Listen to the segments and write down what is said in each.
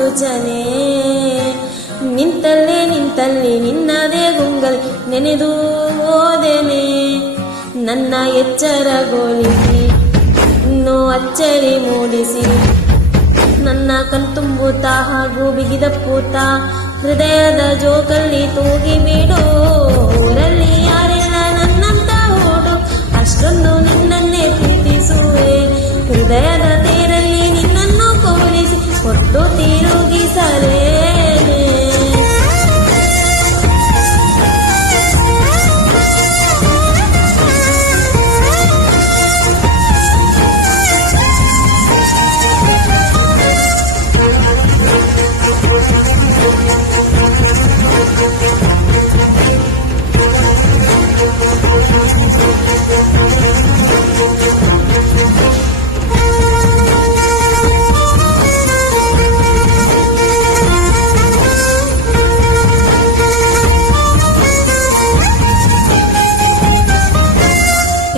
ಸೂಚನೆ. ನಿಂತಲ್ಲಿ ನಿನ್ನದೇ ಗುಂಗಲ್ ನೆನೆದು ಹೋದೆನೆ. ನನ್ನ ಎಚ್ಚರಗೊಳಿಸಿ ಇನ್ನೂ ಅಚ್ಚರಿ ಮೂಡಿಸಿ, ನನ್ನ ಕಣ್ತುಂಬುತ್ತಾ ಹಾಗೂ ಬಿಗಿದಪ್ಪುತ್ತಾ ಹೃದಯದ ಜೋಕಲ್ಲಿ ತೂಗಿ ಬಿಡು. ಊರಲ್ಲಿ ಯಾರಿಲ್ಲ ನನ್ನಂತ ಓಡು, ಅಷ್ಟೊಂದು ನಿನ್ನನ್ನೇ ಪ್ರೀತಿಸುವೆ. ಹೃದಯದ ತೇರಲ್ಲಿ ನಿನ್ನನ್ನು ಕೋಲಿಸಿ ಕೊಟ್ಟು ತಿರುಗಿಸಲೇನೆ.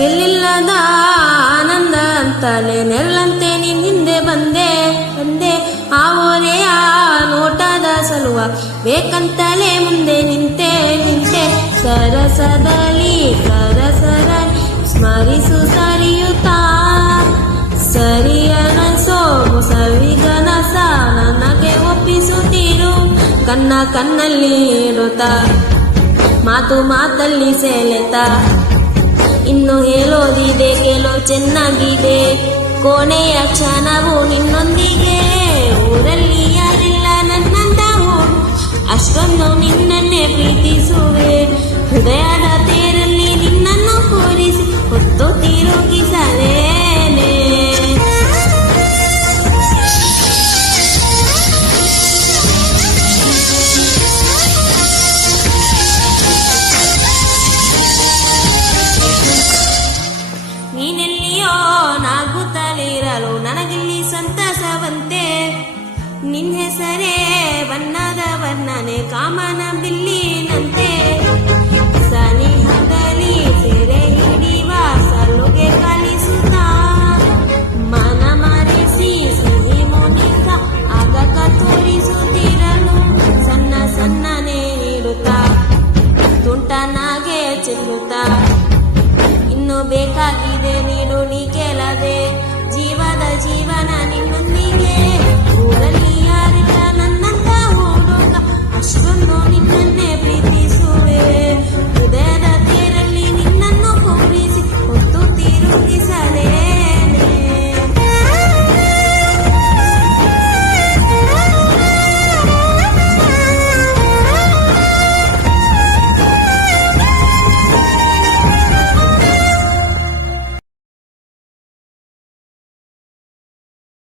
ಎಲ್ಲಿಲ್ಲದ ಆನಂದ ಅಂತಲೇ ನೆರಳಂತೆ ನಿನ್ನ ಹಿಂದೆ ಬಂದೆ. ಆ ಓರೆಯ ನೋಟದ ಸಲುವ ಬೇಕಂತಲೇ ಮುಂದೆ ನಿಂತೆ. ಸರಸದಲ್ಲಿ ಸ್ಮರಿಸು ಸರಿಯುತ್ತಾ, ಸರಿಯನಸೋ ಸವಿಗನಸ ನನಗೆ ಒಪ್ಪಿಸುತ್ತೀರು. ಕಣ್ಣಲ್ಲಿ ಇಡುತ್ತಾ ಮಾತಲ್ಲಿ ಸೆಳೆತ. ಇನ್ನು ಹೇಳೋದಿದೆ ಕೇಳೋ ಚೆನ್ನಾಗಿದೆ, ಕೊನೆಯ ಕ್ಷಣವು ನಿನ್ನೊಂದಿಗೆ. ಊರಲ್ಲಿ ಯಾರಿಲ್ಲ ನನ್ನಂತ ಓಡು, ಅಷ್ಟೊಂದು ನಿನ್ನನ್ನೇ ಪ್ರೀತಿಸುವೆ. ಹೃದಯದ ತೇರಲ್ಲಿ ನಿನ್ನನ್ನು ಕೂರಿಸಿ ಹೊತ್ತು ತಿರುಗಿಸಲೇನೆ. ನೀನೆಲ್ಲಿಯೋ ನಾಗುತ್ತಲಿರಲು ನನಗಿಲ್ಲಿ ಸಂತಸವಂತೆ. ನಿನ್ನ ಹೆಸರೇ ಬಣ್ಣದ ವರ್ಣನೆ ಕಾಮನ ಬಿಲ್ಲಿನಂತೆ.